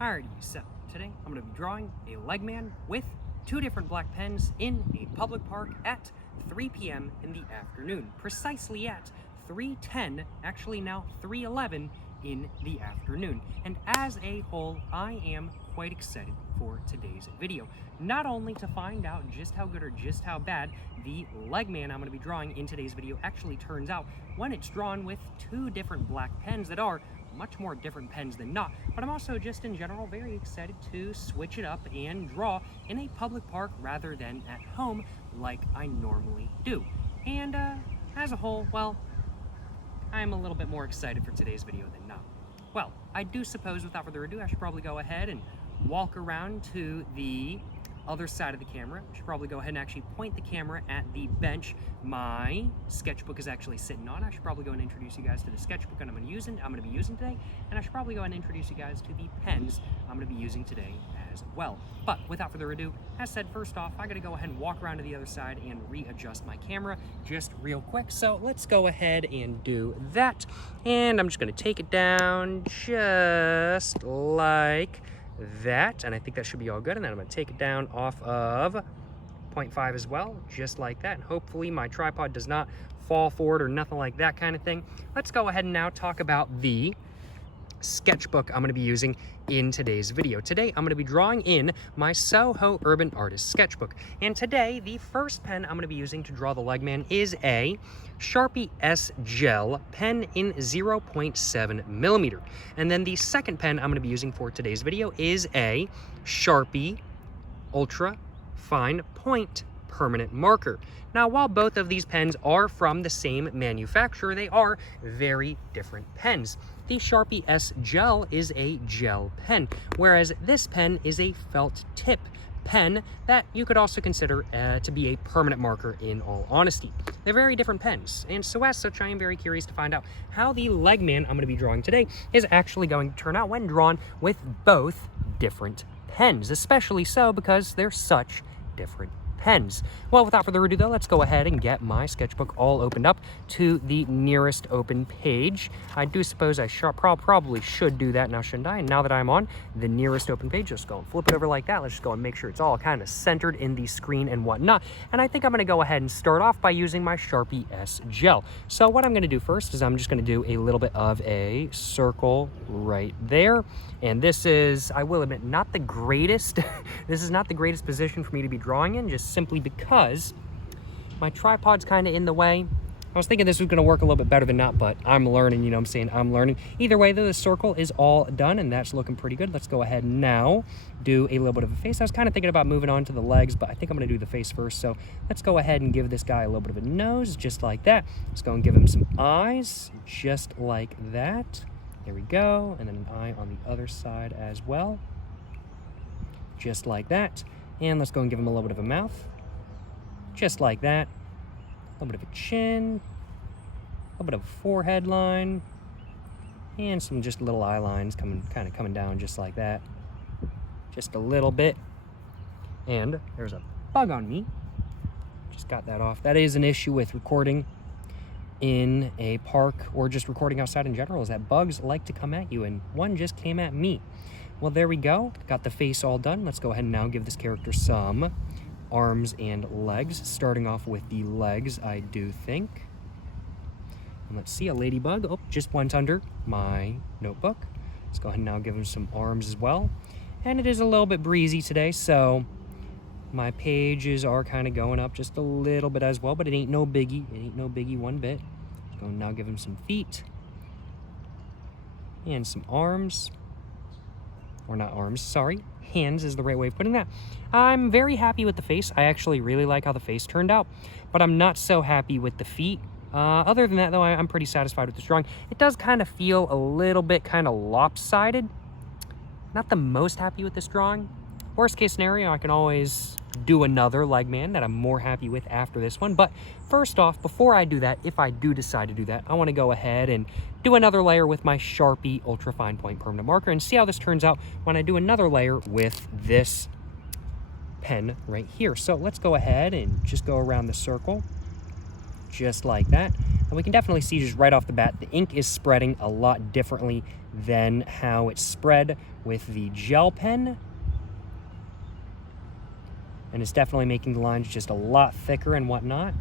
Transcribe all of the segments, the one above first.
Alrighty, so today I'm going to be drawing a Legman with two different black pens in a public park at 3 p.m. in the afternoon, precisely at 3:10, actually now 3:11 in the afternoon. And as a whole, I am quite excited for today's video. Not only to find out just how good or just how bad the Legman I'm going to be drawing in today's video actually turns out when it's drawn with two different black pens that are much more different pens than not, but I'm also just in general very excited to switch it up and draw in a public park rather than at home like I normally do. And as a whole, well, I'm a little bit more excited for today's video than not. Well, I do suppose without further ado I should probably go ahead and walk around to the other side of the camera. I should probably go ahead and actually point the camera at the bench my sketchbook is actually sitting on. I should probably go and introduce you guys to the sketchbook I'm going to be using today, and I should probably go ahead and introduce you guys to the pens I'm going to be using today as well. But without further ado, as said, first off, I got to go ahead and walk around to the other side and readjust my camera just real quick. So let's go ahead and do that, and I'm just going to take it down just like that, and I think that should be all good. And then I'm going to take it down off of 0.5 as well, just like that, and hopefully my tripod does not fall forward or nothing like that kind of thing. Let's go ahead and now talk about the sketchbook I'm going to be using in today's video. Today I'm going to be drawing in my SOHO Urban Artist sketchbook, and today the first pen I'm going to be using to draw the Legman is a Sharpie S Gel pen in 0.7 millimeter, and then the second pen I'm going to be using for today's video is a Sharpie Ultra Fine Point permanent marker. Now, while both of these pens are from the same manufacturer, they are very different pens. The Sharpie S Gel is a gel pen, whereas this pen is a felt tip pen that you could also consider to be a permanent marker in all honesty. They're very different pens, and so as such I am very curious to find out how the Legman I'm going to be drawing today is actually going to turn out when drawn with both different pens, especially so because they're such different pens. Well, without further ado though, let's go ahead and get my sketchbook all opened up to the nearest open page. I do suppose I probably should do that now, shouldn't I? And now that I'm on the nearest open page, just go and flip it over like that. Let's just go and make sure it's all kind of centered in the screen and whatnot. And I think I'm going to go ahead and start off by using my Sharpie S Gel. So what I'm going to do first is I'm just going to do a little bit of a circle right there. And this is, I will admit, not the greatest. This is not the greatest position for me to be drawing in, just simply because my tripod's kind of in the way. I was thinking this was going to work a little bit better than not, but I'm learning, you know what I'm saying? I'm learning. Either way, though, the circle is all done, and that's looking pretty good. Let's go ahead and now do a little bit of a face. I was kind of thinking about moving on to the legs, but I think I'm going to do the face first. So let's go ahead and give this guy a little bit of a nose, just like that. Let's go and give him some eyes, just like that. There we go. And then an eye on the other side as well, just like that. And let's go and give him a little bit of a mouth, just like that. A little bit of a chin, a little bit of a forehead line, and some just little eye lines kind of coming down just like that. Just a little bit. And there's a bug on me. Just got that off. That is an issue with recording in a park or just recording outside in general, is that bugs like to come at you, and one just came at me. Well, there we go. Got the face all done. Let's go ahead and now give this character some arms and legs, starting off with the legs, I do think. And let's see, a ladybug. Oh, just went under my notebook. Let's go ahead and now give him some arms as well. And it is a little bit breezy today, so my pages are kind of going up just a little bit as well, but it ain't no biggie. It ain't no biggie one bit. Let's go and now give him some feet and some arms. Or not arms, sorry. Hands is the right way of putting that. I'm very happy with the face. I actually really like how the face turned out, but I'm not so happy with the feet. Other than that, though, I'm pretty satisfied with this drawing. It does kind of feel a little bit kind of lopsided. Not the most happy with this drawing. Worst case scenario, I can always do another Legman that I'm more happy with after this one. But first off, before I do that, if I do decide to do that, I want to go ahead and do another layer with my Sharpie Ultra Fine Point permanent marker and see how this turns out when I do another layer with this pen right here. So let's go ahead and just go around the circle just like that. And we can definitely see just right off the bat, the ink is spreading a lot differently than how it's spread with the gel pen. And it's definitely making the lines just a lot thicker and whatnot.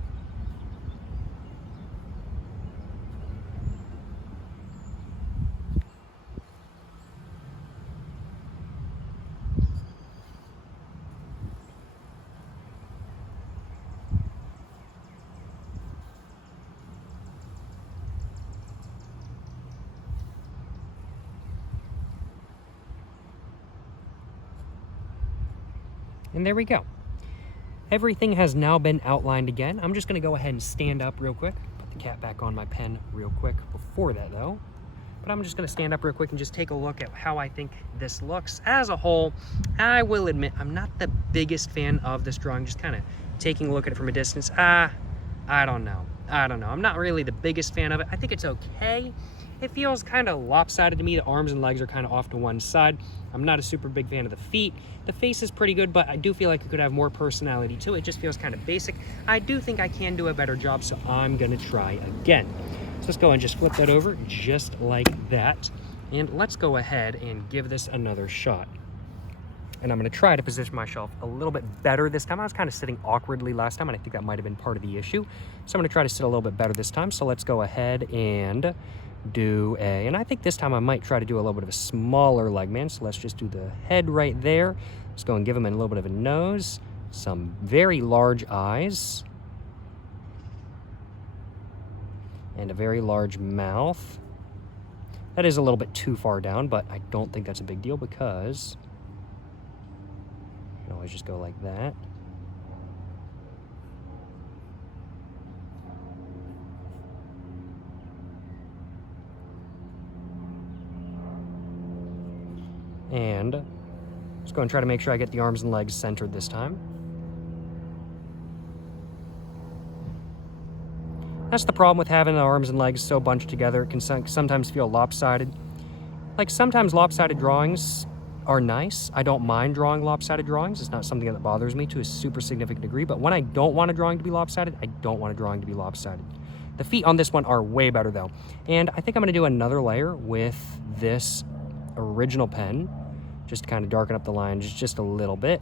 And there we go. Everything has now been outlined again. I'm just gonna go ahead and stand up real quick. Put the cap back on my pen real quick before that though. But I'm just gonna stand up real quick and just take a look at how I think this looks as a whole. I will admit, I'm not the biggest fan of this drawing, just kind of taking a look at it from a distance. I don't know. I'm not really the biggest fan of it. I think it's okay. It feels kind of lopsided to me. The arms and legs are kind of off to one side. I'm not a super big fan of the feet. The face is pretty good, but I do feel like it could have more personality to it. It just feels kind of basic. I do think I can do a better job, so I'm gonna try again. So let's go and just flip that over just like that. And let's go ahead and give this another shot. And I'm gonna try to position myself a little bit better this time. I was kind of sitting awkwardly last time, and I think that might have been part of the issue. So I'm gonna try to sit a little bit better this time. So let's go ahead and do and I think this time I might try to do a little bit of a smaller Legman. So let's just do the head right there. Let's go and give him a little bit of a nose, some very large eyes, and a very large mouth. That is a little bit too far down, but I don't think that's a big deal because you can always just go like that. And let's go and try to make sure I get the arms and legs centered this time. That's the problem with having the arms and legs so bunched together. It can sometimes feel lopsided. Like sometimes lopsided drawings are nice. I don't mind drawing lopsided drawings. It's not something that bothers me to a super significant degree. But when I don't want a drawing to be lopsided, I don't want a drawing to be lopsided. The feet on this one are way better though. And I think I'm gonna do another layer with this original pen, just to kind of darken up the lines just a little bit.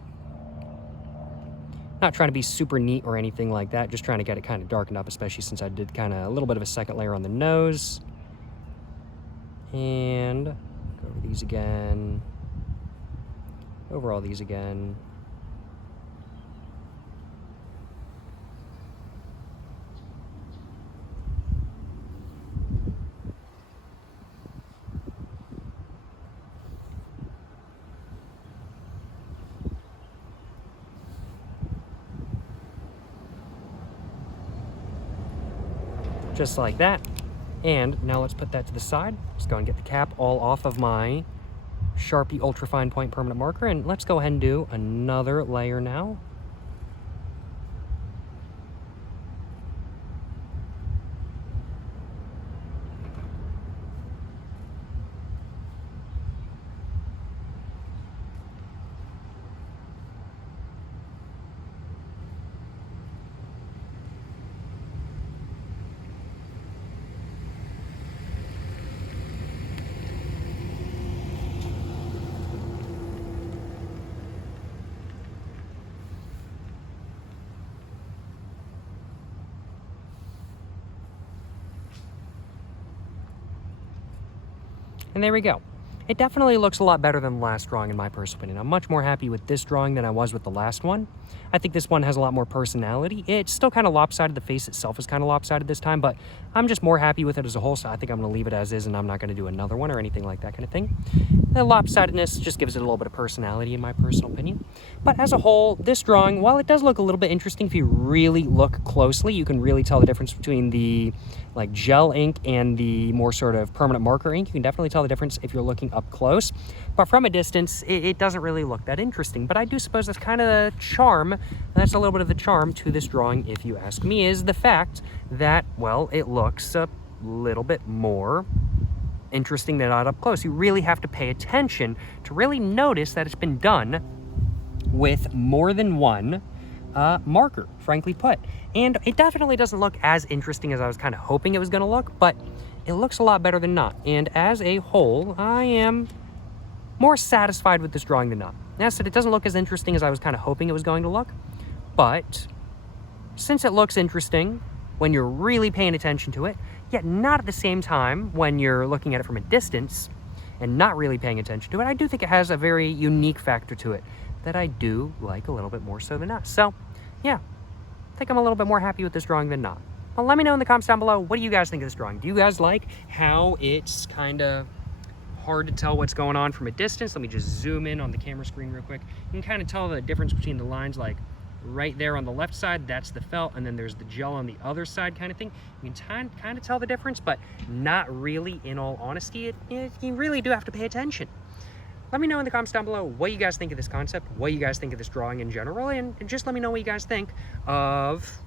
Not trying to be super neat or anything like that, just trying to get it kind of darkened up, especially since I did kind of a little bit of a second layer on the nose. And go over these again, over all these again. Just like that. And now let's put that to the side. Let's go and get the cap all off of my Sharpie Ultra Fine Point permanent marker, and let's go ahead and do another layer now. And there we go. It definitely looks a lot better than the last drawing in my personal opinion. I'm much more happy with this drawing than I was with the last one. I think this one has a lot more personality. It's still kind of lopsided. The face itself is kind of lopsided this time, but I'm just more happy with it as a whole, so I think I'm going to leave it as is, and I'm not going to do another one or anything like that kind of thing. The lopsidedness just gives it a little bit of personality in my personal opinion. But as a whole, this drawing, while it does look a little bit interesting, if you really look closely, you can really tell the difference between the like gel ink and the more sort of permanent marker ink. You can definitely tell the difference if you're looking up close. But from a distance, it doesn't really look that interesting. But I do suppose that's kind of the charm. That's a little bit of the charm to this drawing, if you ask me, is the fact that, well, it looks a little bit more interesting than not up close. You really have to pay attention to really notice that it's been done with more than one marker, frankly put. And it definitely doesn't look as interesting as I was kind of hoping it was going to look, but it looks a lot better than not. And as a whole, I am more satisfied with this drawing than not. As I said, it doesn't look as interesting as I was kind of hoping it was going to look, but since it looks interesting when you're really paying attention to it, yet not at the same time when you're looking at it from a distance and not really paying attention to it, I do think it has a very unique factor to it that I do like a little bit more so than not. So, yeah, I think I'm a little bit more happy with this drawing than not. Well, let me know in the comments down below, what do you guys think of this drawing? Do you guys like how it's kind of hard to tell what's going on from a distance? Let me just zoom in on the camera screen real quick. You can kind of tell the difference between the lines, like right there on the left side, that's the felt, and then there's the gel on the other side kind of thing. You can kind of tell the difference, but not really, in all honesty. You really do have to pay attention. Let me know in the comments down below what you guys think of this concept, what you guys think of this drawing in general, and just let me know what you guys think of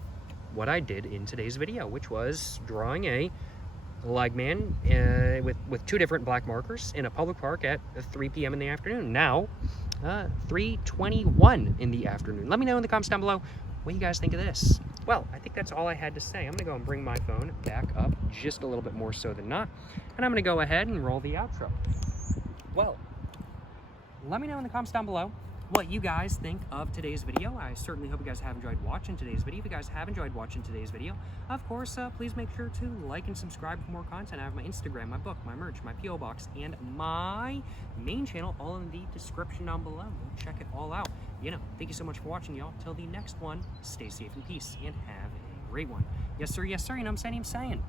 what I did in today's video, which was drawing a Legman with 2 different black markers in a public park at 3 p.m. in the afternoon. Now, 3:21 in the afternoon. Let me know in the comments down below what you guys think of this. Well, I think that's all I had to say. I'm gonna go and bring my phone back up just a little bit more so than not, and I'm gonna go ahead and roll the outro. Well, let me know in the comments down below what you guys think of today's video. I certainly hope you guys have enjoyed watching today's video. If you guys have enjoyed watching today's video, of course, please make sure to like and subscribe for more content. I have my Instagram, my book, my merch, my P.O. box, and my main channel all in the description down below. Go check it all out. Thank you so much for watching, y'all. Till the next one, stay safe and peace, and have a great one. Yes, sir, you know what I'm saying?